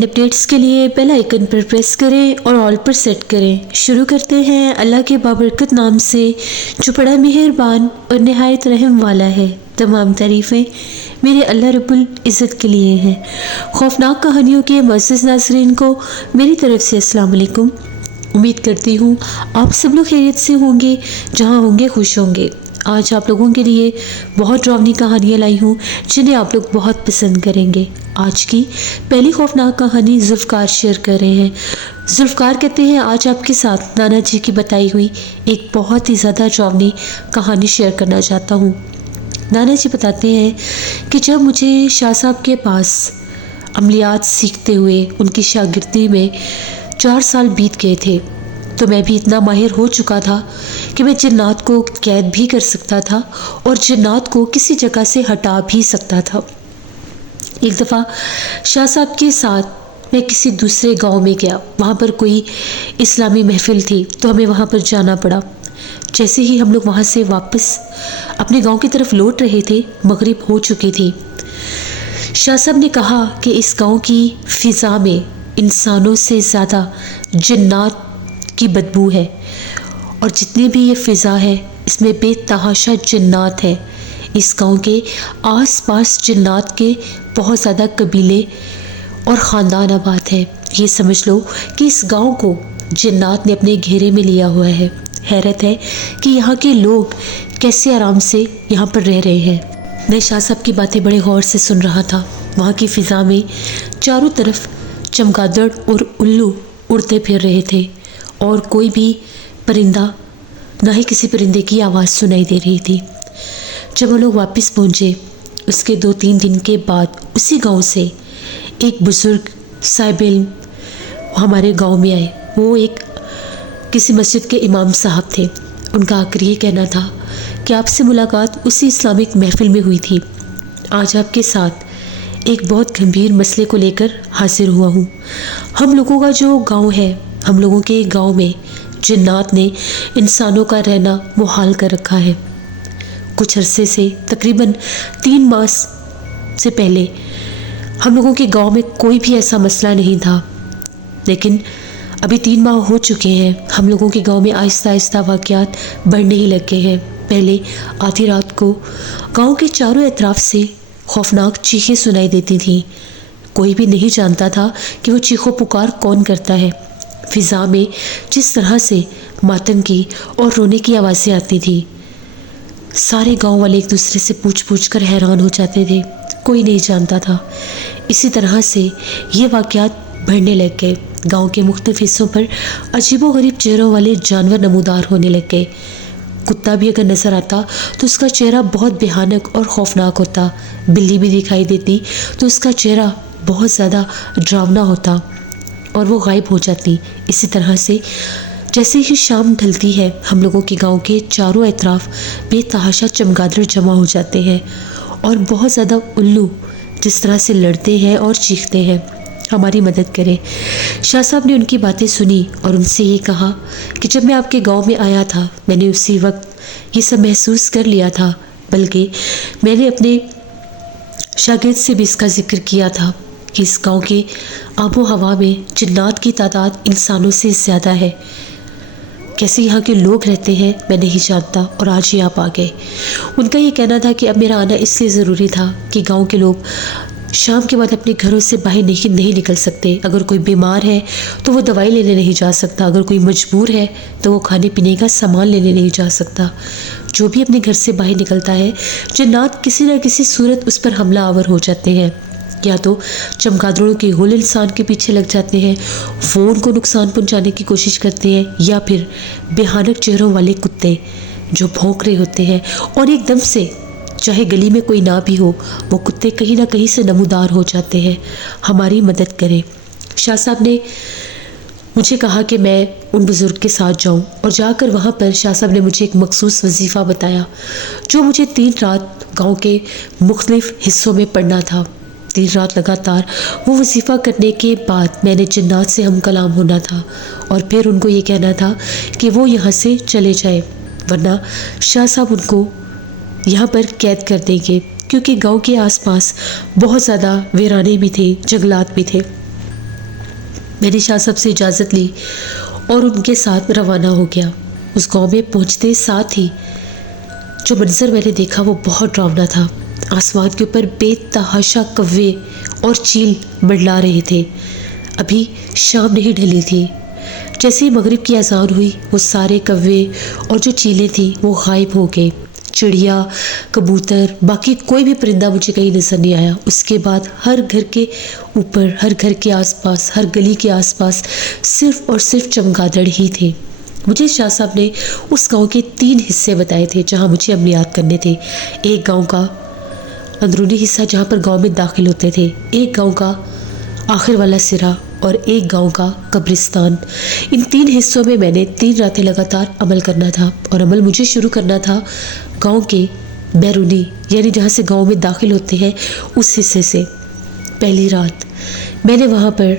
And updates के लिए bell icon पर प्रेस करें और ऑल पर सेट करें। शुरू करते हैं अल्लाह के बाबरकत नाम से जो बड़ा मेहरबान और नहायत रहम वाला है। तमाम तारीफ़ें मेरे अल्लाह रब्बुल इज़्ज़त के लिए हैं। खौफनाक कहानियों के मुअज़्ज़ज़ नाज़रीन को मेरी तरफ़ से अस्सलाम वालेकुम। उम्मीद करती हूँ आप सब लोग खैरियत से होंगे, जहाँ होंगे खुश होंगे। आज आप लोगों के लिए बहुत डरावनी कहानियाँ लाई हूँ जिन्हें आप लोग बहुत पसंद करेंगे। आज की पहली खौफनाक कहानी जुल्फ़कार शेयर कर रहे हैं। जुल्फ़कार कहते हैं आज आपके साथ नाना जी की बताई हुई एक बहुत ही ज़्यादा डरावनी कहानी शेयर करना चाहता हूँ। नाना जी बताते हैं कि जब मुझे शाह साहब के पास अमलियात सीखते हुए उनकी शागिर्दी में 4 साल बीत गए थे तो मैं भी इतना माहिर हो चुका था कि मैं जिन्नात को कैद भी कर सकता था और जिन्नात को किसी जगह से हटा भी सकता था। एक दफ़ा शाह साहब के साथ मैं किसी दूसरे गांव में गया। वहाँ पर कोई इस्लामी महफिल थी तो हमें वहाँ पर जाना पड़ा। जैसे ही हम लोग वहाँ से वापस अपने गांव की तरफ लौट रहे थे, मगरिब हो चुकी थी। शाह साहब ने कहा कि इस गांव की फ़िज़ा में इंसानों से ज़्यादा जिन्नात की बदबू है और जितनी भी ये फ़िज़ा है इसमें बेतहाशा जिन्नात है। इस गांव के आसपास जिन्नात के बहुत ज़्यादा कबीले और ख़ानदान आबाद हैं। ये समझ लो कि इस गांव को जिन्नात ने अपने घेरे में लिया हुआ है। हैरत है कि यहाँ के लोग कैसे आराम से यहाँ पर रह रहे हैं। मैं शाह साहब की बातें बड़े गौर से सुन रहा था। वहाँ की फ़िज़ा में चारों तरफ चमगादड़ और उल्लू उड़ते फिर रहे थे और कोई भी परिंदा, ना ही किसी परिंदे की आवाज़ सुनाई दे रही थी। जब हम लोग वापस पहुँचे उसके 2-3 दिन के बाद उसी गांव से एक बुज़ुर्ग साहिब इल्म हमारे गांव में आए। वो एक किसी मस्जिद के इमाम साहब थे। उनका आखिर ये कहना था कि आपसे मुलाकात उसी इस्लामिक महफिल में हुई थी। आज आपके साथ एक बहुत गंभीर मसले को लेकर हाजिर हुआ हूँ। हम लोगों का जो गांव है, हम लोगों के गांव में जिन्नात ने इंसानों का रहना मुहाल कर रखा है। कुछ अरसे से तकरीबन 3 मास से पहले हम लोगों के गांव में कोई भी ऐसा मसला नहीं था, लेकिन अभी 3 माह हो चुके हैं। हम लोगों के गांव में आहिस्ता आहिस्ता वाक़यात बढ़ने ही लग गए हैं। पहले आधी रात को गांव के चारों अतराफ से खौफनाक चीखें सुनाई देती थीं। कोई भी नहीं जानता था कि वो चीखों पुकार कौन करता है। फ़िज़ा में जिस तरह से मातम की और रोने की आवाज़ें आती थी, सारे गांव वाले एक दूसरे से पूछ कर हैरान हो जाते थे। कोई नहीं जानता था। इसी तरह से ये वाक़यात बढ़ने लग गए। गांव के मुख्तलिफ़ हिस्सों पर अजीबोगरीब चेहरों वाले जानवर नमूदार होने लग गए। कुत्ता भी अगर नज़र आता तो उसका चेहरा बहुत भयानक और खौफनाक होता। बिल्ली भी दिखाई देती तो उसका चेहरा बहुत ज़्यादा डरावना होता और वो गायब हो जाती। इसी तरह से जैसे ही शाम ढलती है, हम लोगों के गांव के चारों अतराफ बेतहाशा चमगादड़ जमा हो जाते हैं और बहुत ज़्यादा उल्लू जिस तरह से लड़ते हैं और चीखते हैं। हमारी मदद करें। शाह साहब ने उनकी बातें सुनी और उनसे ये कहा कि जब मैं आपके गांव में आया था मैंने उसी वक्त ये सब महसूस कर लिया था, बल्कि मैंने अपने शागिर्द से भी इसका जिक्र किया था कि इस गांव के आबो हवा में जिन्नात की तादाद इंसानों से ज़्यादा है। कैसे यहाँ के लोग रहते हैं मैं नहीं जानता और आज ही आप आ गए। उनका ये कहना था कि अब मेरा आना इसलिए ज़रूरी था कि गांव के लोग शाम के बाद अपने घरों से बाहर नहीं निकल सकते। अगर कोई बीमार है तो वो दवाई लेने नहीं जा सकता। अगर कोई मजबूर है तो वो खाने पीने का सामान लेने नहीं जा सकता। जो भी अपने घर से बाहर निकलता है, जिन्नात किसी न किसी सूरत उस पर हमला आवर हो जाते हैं। या तो चमगादड़ों के हुल इंसान के पीछे लग जाते हैं, वो उनको नुकसान पहुंचाने की कोशिश करते हैं, या फिर भयानक चेहरों वाले कुत्ते जो भौंक रहे होते हैं और एकदम से चाहे गली में कोई ना भी हो, वो कुत्ते कहीं ना कहीं से नमूदार हो जाते हैं। हमारी मदद करें। शाह साहब ने मुझे कहा कि मैं उन बुज़ुर्ग के साथ जाऊं और जाकर वहाँ पर शाह साहब ने मुझे एक मखसूस वजीफ़ा बताया जो मुझे 3 रात गांव के मुख्तलिफ़ हिस्सों में पढ़ना था। 3 रात लगातार वो वजीफ़ा करने के बाद मैंने जिन्नात से हम कलाम होना था और फिर उनको ये कहना था कि वो यहाँ से चले जाए, वरना शाह साहब उनको यहाँ पर कैद कर देंगे, क्योंकि गांव के आसपास बहुत ज़्यादा वीराने भी थे, जंगलात भी थे। मैंने शाह साहब से इजाज़त ली और उनके साथ रवाना हो गया। उस गांव में पहुंचते साथ ही जो मंजर मैंने देखा वो बहुत डरावना था। आसमान के ऊपर बेतहाशा कौवे और चील मंडला रहे थे। अभी शाम नहीं ढली थी। जैसे ही मगरिब की अजान हुई वो सारे कौवे और जो चीलें थी वो गायब हो गए। चिड़िया, कबूतर, बाकी कोई भी परिंदा मुझे कहीं नजर नहीं आया। उसके बाद हर घर के ऊपर, हर घर के आसपास, हर गली के आसपास सिर्फ और सिर्फ चमगादड़ ही थे। मुझे शाह साहब ने उस गांव के 3 हिस्से बताए थे जहां मुझे अमलियात करने थे। एक गांव का अंदरूनी हिस्सा जहां पर गांव में दाखिल होते थे, एक गांव का आखिर वाला सिरा और एक गांव का कब्रिस्तान। इन 3 हिस्सों में मैंने 3 रातें लगातार अमल करना था और अमल मुझे शुरू करना था गांव के बैरूनी यानी जहाँ से गांव में दाखिल होते हैं उस हिस्से से। पहली रात मैंने वहाँ पर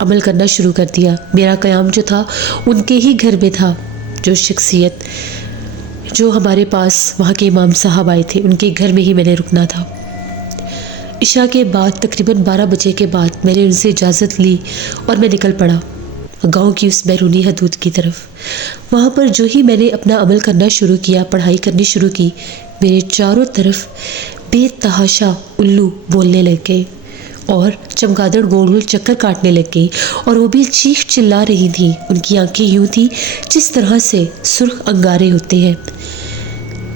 अमल करना शुरू कर दिया। मेरा क़याम जो था उनके ही घर में था। जो शख्सियत जो हमारे पास वहाँ के इमाम साहब आए थे उनके घर में ही मैंने रुकना था। इशा के बाद तकरीबन 12 बजे के बाद मैंने उनसे इजाज़त ली और मैं निकल पड़ा गांव की उस बैरूनी हदूद की तरफ। वहाँ पर जो ही मैंने अपना अमल करना शुरू किया, पढ़ाई करनी शुरू की, मेरे चारों तरफ बेतहाशा उल्लू बोलने लग गए और चमगादड़ गोल गोल चक्कर काटने लग गई और वो भी चीख चिल्ला रही थी। उनकी आंखें यूं थी जिस तरह से सुर्ख अंगारे होते हैं।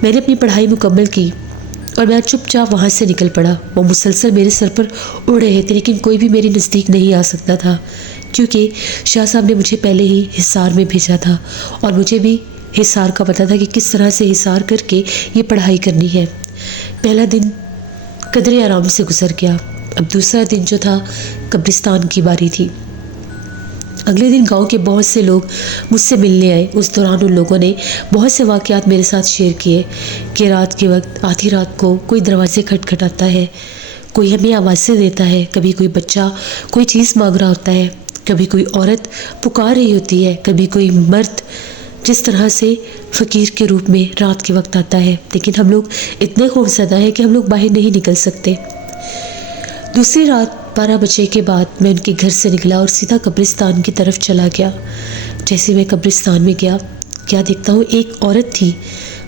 मैंने अपनी पढ़ाई मुकम्मल की और मैं चुपचाप वहाँ से निकल पड़ा। वो मुसलसल मेरे सर पर उड़ रहे थे लेकिन कोई भी मेरे नज़दीक नहीं आ सकता था क्योंकि शाह साहब ने मुझे पहले ही हिसार में भेजा था और मुझे भी हिसार का पता था कि किस तरह से हिसार करके ये पढ़ाई करनी है। पहला दिन कदरे आराम से गुजर गया। अब दूसरा दिन जो था कब्रिस्तान की बारी थी। अगले दिन गांव के बहुत से लोग मुझसे मिलने आए। उस दौरान उन लोगों ने बहुत से वाक़यात मेरे साथ शेयर किए कि रात के वक्त आधी रात को कोई दरवाजे खटखटाता है, कोई हमें आवाज़ें देता है, कभी कोई बच्चा कोई चीज़ मांग रहा होता है, कभी कोई औरत पुकार रही होती है, कभी कोई मर्द जिस तरह से फ़कीर के रूप में रात के वक्त आता है। लेकिन हम लोग इतने खौफज़दा हैं कि हम लोग बाहर नहीं निकल सकते। दूसरी रात 12 बजे के बाद मैं उनके घर से निकला और सीधा कब्रिस्तान की तरफ चला गया। जैसे मैं कब्रिस्तान में गया, क्या देखता हूँ एक औरत थी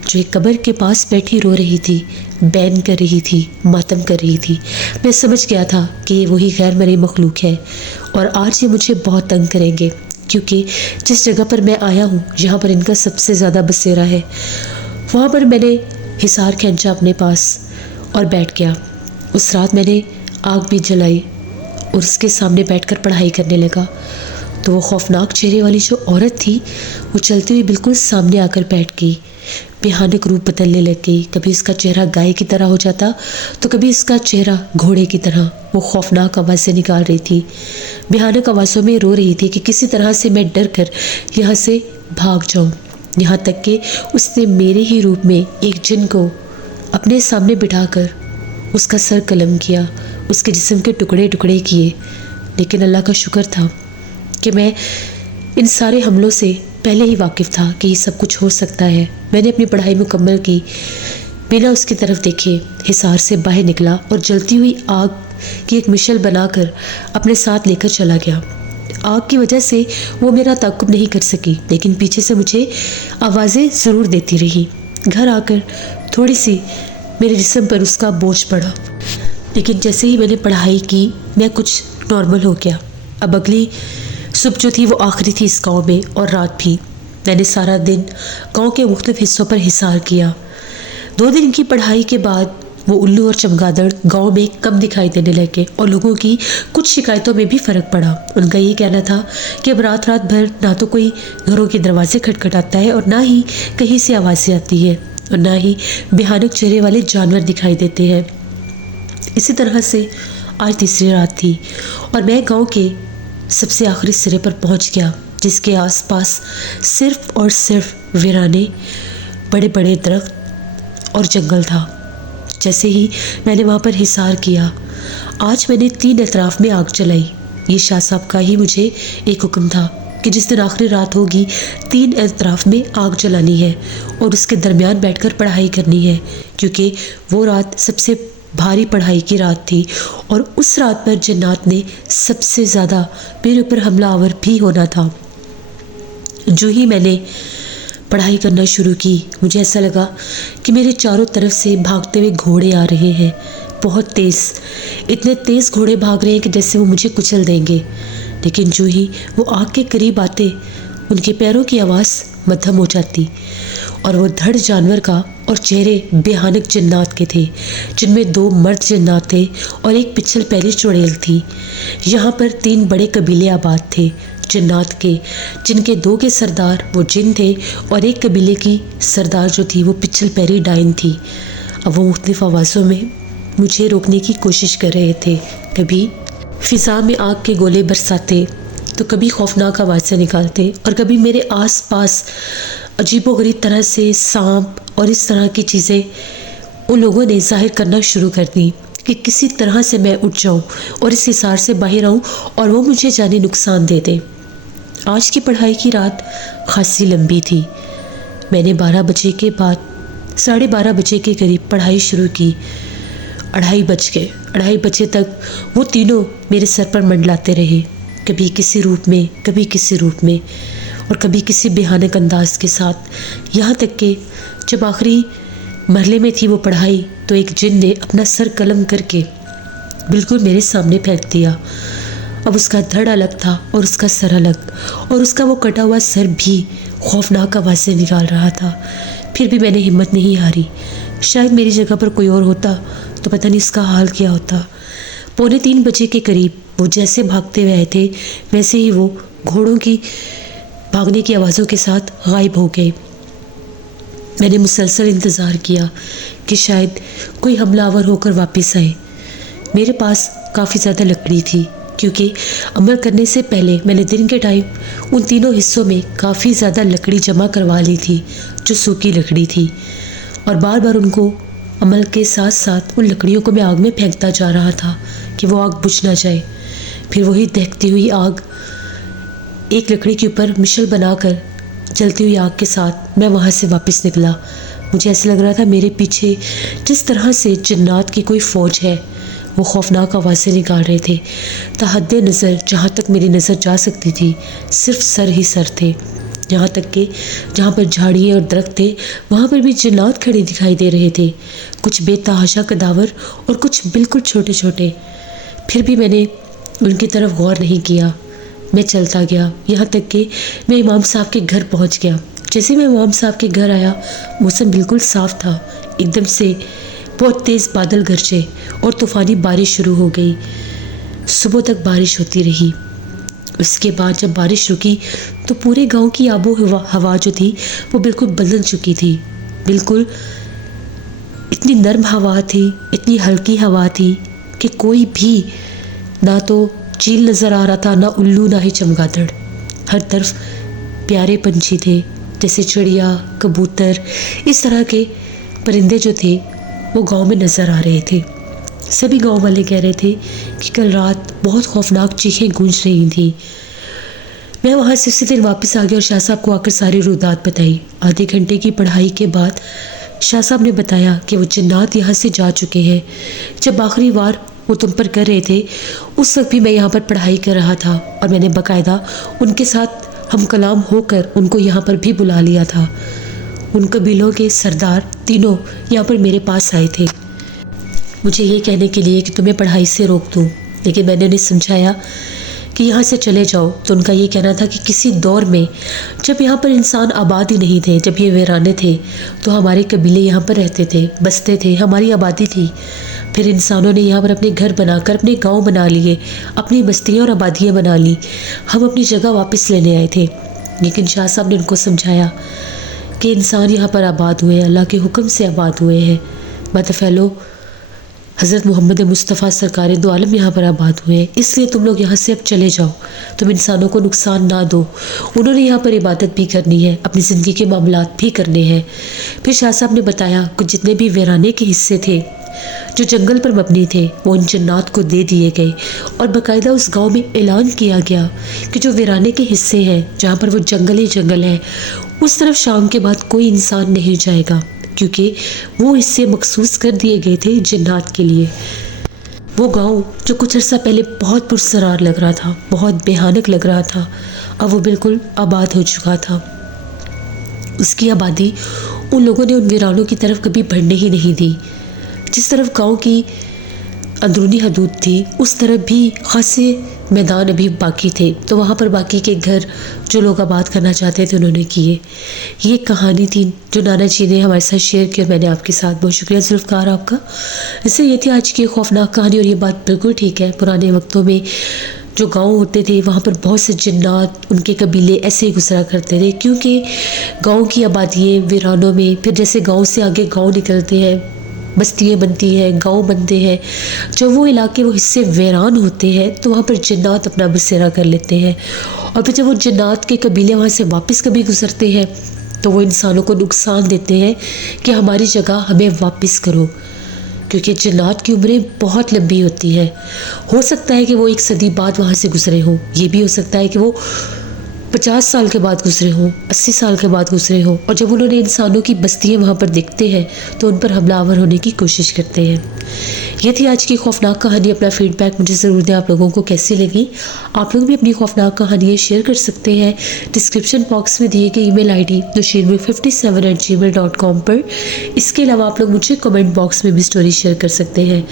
जो एक कब्र के पास बैठी रो रही थी, बैन कर रही थी, मातम कर रही थी। मैं समझ गया था कि ये वही गैर मरी मखलूक है और आज ये मुझे बहुत तंग करेंगे क्योंकि जिस जगह पर मैं आया हूँ जहाँ पर इनका सबसे ज़्यादा बसेरा है, वहाँ पर मैंने हिसार खींचा अपने पास और बैठ गया। उस रात मैंने आग भी जलाई और उसके सामने बैठकर पढ़ाई करने लगा। तो वो खौफनाक चेहरे वाली जो औरत थी वो चलती हुई बिल्कुल सामने आकर बैठ गई। भयानक रूप बदलने लग गई। कभी इसका चेहरा गाय की तरह हो जाता तो कभी इसका चेहरा घोड़े की तरह। वो खौफनाक आवाज़ें निकाल रही थी, भयानक आवाज़ों में रो रही थी कि किसी तरह से मैं डर कर यहाँ से भाग जाऊँ। यहाँ तक कि उसने मेरे ही रूप में एक जिन को अपने सामने बिठाकर उसका सर कलम किया, उसके जिस्म के टुकड़े टुकड़े किए। लेकिन अल्लाह का शुक्र था कि मैं इन सारे हमलों से पहले ही वाकिफ़ था कि ये सब कुछ हो सकता है। मैंने अपनी पढ़ाई मुकम्मल की, बिना उसकी तरफ देखे हिसार से बाहर निकला और जलती हुई आग की एक मिशल बनाकर अपने साथ लेकर चला गया। आग की वजह से वो मेरा ताक़ुब नहीं कर सकी लेकिन पीछे से मुझे आवाज़ें ज़रूर देती रही। घर आकर थोड़ी सी मेरे जिस्म पर उसका बोझ पड़ा लेकिन जैसे ही मैंने पढ़ाई की मैं कुछ नॉर्मल हो गया। अब अगली सुबह जो थी वो आखिरी थी इस गांव में और रात भी। मैंने सारा दिन गांव के मुख्तलिफ हिस्सों पर हिसार किया। 2 दिन की पढ़ाई के बाद वो उल्लू और चमगादड़ गांव में कम दिखाई देने लगे और लोगों की कुछ शिकायतों में भी फ़र्क पड़ा। उनका ये कहना था कि अब रात रात भर ना तो कोई घरों के दरवाजे खटखटाता है और ना ही कहीं से आवाज़ें आती है और ना ही भयानक चेहरे वाले जानवर दिखाई देते हैं। इसी तरह से आज तीसरी रात थी और मैं गांव के सबसे आखिरी सिरे पर पहुंच गया जिसके आसपास सिर्फ और सिर्फ वीराने, बड़े बड़े दरख्त और जंगल था। जैसे ही मैंने वहाँ पर हिसार किया, आज मैंने 3 अतराफ़ में आग जलाई। ये शाह साहब का ही मुझे एक हुक्म था कि जिस दिन आखिरी रात होगी 3 अतराफ़ में आग जलानी है और उसके दरमियान बैठकर पढ़ाई करनी है क्योंकि वो रात सबसे भारी पढ़ाई की रात थी और उस रात पर जन्नात ने सबसे ज़्यादा मेरे ऊपर हमलावर भी होना था। जो ही मैंने पढ़ाई करना शुरू की, मुझे ऐसा लगा कि मेरे चारों तरफ से भागते हुए घोड़े आ रहे हैं, बहुत तेज़, इतने तेज़ घोड़े भाग रहे हैं कि जैसे वो मुझे कुचल देंगे। लेकिन जो ही वो आग के करीब आते, उनके पैरों की आवाज़ मद्धम हो जाती और वो धड़ जानवर का और चेहरे भयानक जन्नात के थे, जिनमें 2 मर्द जन्नात थे और एक पिछल पैरी चुड़ैल थी। यहाँ पर 3 बड़े कबीले आबाद थे जन्नात के, जिनके 2 के सरदार वो जिन थे और एक कबीले की सरदार जो थी वो पिछल पैरी डाइन थी। अब वो मुख्तलिफ आवाज़ों में मुझे रोकने की कोशिश कर रहे थे, कभी फिज़ा में आग के गोले बरसाते तो कभी खौफनाक आवाज़ें निकालते और कभी मेरे आसपास अजीबोगरीब तरह से सांप और इस तरह की चीज़ें उन लोगों ने जाहिर करना शुरू कर दी कि किसी तरह से मैं उठ जाऊं और इस हिसार से बाहर आऊं और वो मुझे जाने नुकसान दे दें। आज की पढ़ाई की रात खासी लंबी थी। मैंने 12 बजे के बाद 12:30 बजे के करीब पढ़ाई शुरू की। 2:30 बजे तक वो तीनों मेरे सर पर मंडलाते रहे, कभी किसी रूप में, कभी किसी रूप में और कभी किसी भयानक अंदाज के साथ। यहाँ तक कि जब आखिरी मरहले में थी वो पढ़ाई, तो एक जिन ने अपना सर कलम करके बिल्कुल मेरे सामने फेंक दिया। अब उसका धड़ अलग था और उसका सर अलग, और उसका वो कटा हुआ सर भी खौफनाक आवाज़ें निकाल रहा था। फिर भी मैंने हिम्मत नहीं हारी। शायद मेरी जगह पर कोई और होता तो पता नहीं इसका हाल क्या होता। 2:45 बजे के करीब वो जैसे भागते हुए आए थे, वैसे ही वो घोड़ों की भागने की आवाज़ों के साथ गायब हो गए। मैंने मुसलसल इंतज़ार किया कि शायद कोई हमलावर होकर वापस आए। मेरे पास काफ़ी ज़्यादा लकड़ी थी, क्योंकि अमल करने से पहले मैंने दिन के टाइम उन तीनों हिस्सों में काफ़ी ज़्यादा लकड़ी जमा करवा ली थी, जो सूखी लकड़ी थी, और बार बार उनको अमल के साथ साथ उन लकड़ियों को मैं आग में फेंकता जा रहा था कि वो आग बुझ ना जाए। फिर वही दहकती हुई आग एक लकड़ी के ऊपर मिशल बनाकर जलती हुई आग के साथ मैं वहाँ से वापस निकला। मुझे ऐसा लग रहा था मेरे पीछे जिस तरह से जन्नात की कोई फ़ौज है, वो खौफनाक आवाज़ें निकाल रहे थे। तहद्दे नज़र जहाँ तक मेरी नज़र जा सकती थी, सिर्फ सर ही सर थे। यहाँ तक कि जहाँ पर झाड़ियाँ और दरख्त थे, वहाँ पर भी जन्नात खड़े दिखाई दे रहे थे, कुछ बेतहाशा कदावर और कुछ बिल्कुल छोटे छोटे। फिर भी मैंने उनकी तरफ गौर नहीं किया। मैं चलता गया, यहाँ तक कि मैं इमाम साहब के घर पहुँच गया। जैसे मैं इमाम साहब के घर आया, मौसम बिल्कुल साफ़ था। एकदम से बहुत तेज़ बादल गरजे और तूफ़ानी बारिश शुरू हो गई। सुबह तक बारिश होती रही। उसके बाद जब बारिश रुकी तो पूरे गांव की आबो हवा जो थी वो बिल्कुल बदल चुकी थी। बिल्कुल इतनी नर्म हवा थी, इतनी हल्की हवा थी कि कोई भी ना तो चील नज़र आ रहा था, ना उल्लू, ना ही चमगादड़। हर तरफ प्यारे पंछी थे, जैसे चिड़िया, कबूतर, इस तरह के परिंदे जो थे वो गांव में नज़र आ रहे थे। सभी गांव वाले कह रहे थे कि कल रात बहुत खौफनाक चीखें गूंज रही थी। मैं वहाँ से उसी दिन वापस आ गया और शाह साहब को आकर सारी रुदात बताई। आधे घंटे की पढ़ाई के बाद शाह साहब ने बताया कि वो जन्नात यहाँ से जा चुके हैं। जब आखिरी बार वो तुम पर कर रहे थे, उस वक्त भी मैं यहाँ पर पढ़ाई कर रहा था और मैंने बाकायदा उनके साथ हम कलाम होकर उनको यहाँ पर भी बुला लिया था। उन कबीलों के सरदार तीनों यहाँ पर मेरे पास आए थे, मुझे ये कहने के लिए कि तुम्हें पढ़ाई से रोक दूँ, लेकिन मैंने उन्हें समझाया कि यहाँ से चले जाओ। तो उनका ये कहना था कि किसी दौर में जब यहाँ पर इंसान आबाद ही नहीं थे, जब ये वीराने थे, तो हमारे कबीले यहाँ पर रहते थे, बसते थे, हमारी आबादी थी। फिर इंसानों ने यहाँ पर अपने घर बनाकर अपने गांव बना लिए, अपनी बस्तियाँ और आबादियाँ बना ली। हम अपनी जगह वापस लेने आए थे। लेकिन शाह साहब ने उनको समझाया कि इंसान यहाँ पर आबाद हुए हैं, अल्लाह के हुक्म से आबाद हुए हैं। बतफ़ैलो हज़रत मोहम्मद मुस्तफ़ा सरकार दो आलम यहाँ पर आबाद हुए हैं, इसलिए तुम लोग यहाँ से अब चले जाओ, तुम इंसानों को नुकसान ना दो। उन्होंने यहाँ पर इबादत भी करनी है, अपनी ज़िंदगी के मामलात भी करने हैं। फिर शाह साहब ने बताया कि जितने भी वीराने के हिस्से थे जो जंगल पर मबनी थे, वो इन जन्नात को दे दिए गए और बाकायदा उस गाँव में ऐलान किया गया कि जो वीराने के हिस्से हैं, जहाँ पर वो जंगल ही जंगल है, उस तरफ शाम के बाद कोई इंसान नहीं जाएगा, क्योंकि वो हिस्से मखसूस कर दिए गए थे जिन्नात के लिए। वो गांव जो कुछ अर्सा पहले बहुत पुरसरार लग रहा था, बहुत भयानक लग रहा था, अब वो बिल्कुल आबाद हो चुका था। उसकी आबादी उन लोगों ने उन वीरानों की तरफ कभी बढ़ने ही नहीं दी। जिस तरफ गांव की अंदरूनी हदूद थी उस तरफ भी खासे मैदान अभी बाकी थे, तो वहाँ पर बाकी के घर जो लोग आबाद करना चाहते थे उन्होंने किए। ये कहानी थी जो नाना जी ने हमारे साथ शेयर की और मैंने आपके साथ। बहुत शुक्रिया जुल्फ़कार आपका। इससे ये थी आज की खौफनाक कहानी और ये बात बिल्कुल ठीक है। पुराने वक्तों में जो गांव होते थे वहाँ पर बहुत से जिन्नात, उनके कबीले ऐसे ही गुजरा करते थे, क्योंकि गांव की आबादियाँ वीरानों में, फिर जैसे गांव से आगे गांव निकलते हैं, बस्तियाँ बनती हैं, गांव बनते हैं, जब वो इलाके वो हिस्से वीरान होते हैं तो वहाँ पर जिन्नात अपना बसेरा कर लेते हैं। और फिर जब वो जिन्नात के कबीले वहाँ से वापस कभी गुजरते हैं तो वो इंसानों को नुकसान देते हैं कि हमारी जगह हमें वापस करो, क्योंकि जिन्नात की उम्रें बहुत लंबी होती है। हो सकता है कि वो 1 सदी बाद वहाँ से गुजरे हों, ये भी हो सकता है कि वो 50 साल के बाद गुजरे हों, 80 साल के बाद गुजरे हों, और जब उन्होंने इंसानों की बस्तियाँ वहाँ पर देखते हैं तो उन पर हमलावर होने की कोशिश करते हैं। ये थी आज की खौफनाक कहानी। अपना फीडबैक मुझे ज़रूर दें, आप लोगों को कैसी लगी। आप लोग भी अपनी खौफनाक कहानियाँ शेयर कर सकते हैं डिस्क्रिप्शन बॉक्स में दिए गए ईमेल ID nusheermir57@gmail.com पर। इसके अलावा आप लोग मुझे कमेंट बॉक्स में भी स्टोरी शेयर कर सकते हैं।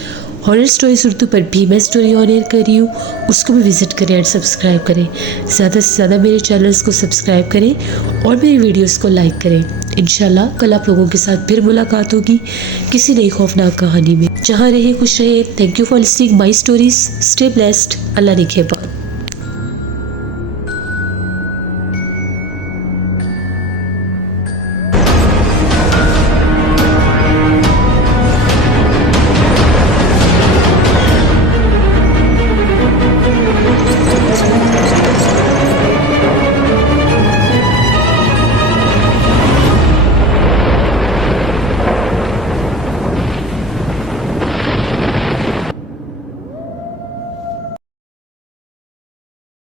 हॉरर स्टोरीज उर्दू पर भी मैं स्टोरी ऑन एयर कर रही हूँ, उसको भी विजिट करें और सब्सक्राइब करें। ज़्यादा से ज़्यादा मेरे चैनल्स को सब्सक्राइब करें और मेरी वीडियोस को लाइक करें। इंशाल्लाह कल आप लोगों के साथ फिर मुलाकात होगी किसी नई खौफनाक कहानी में। जहाँ रहे खुश रहे। Thank you for listening my stories. Stay blessed. Allah निगहबान।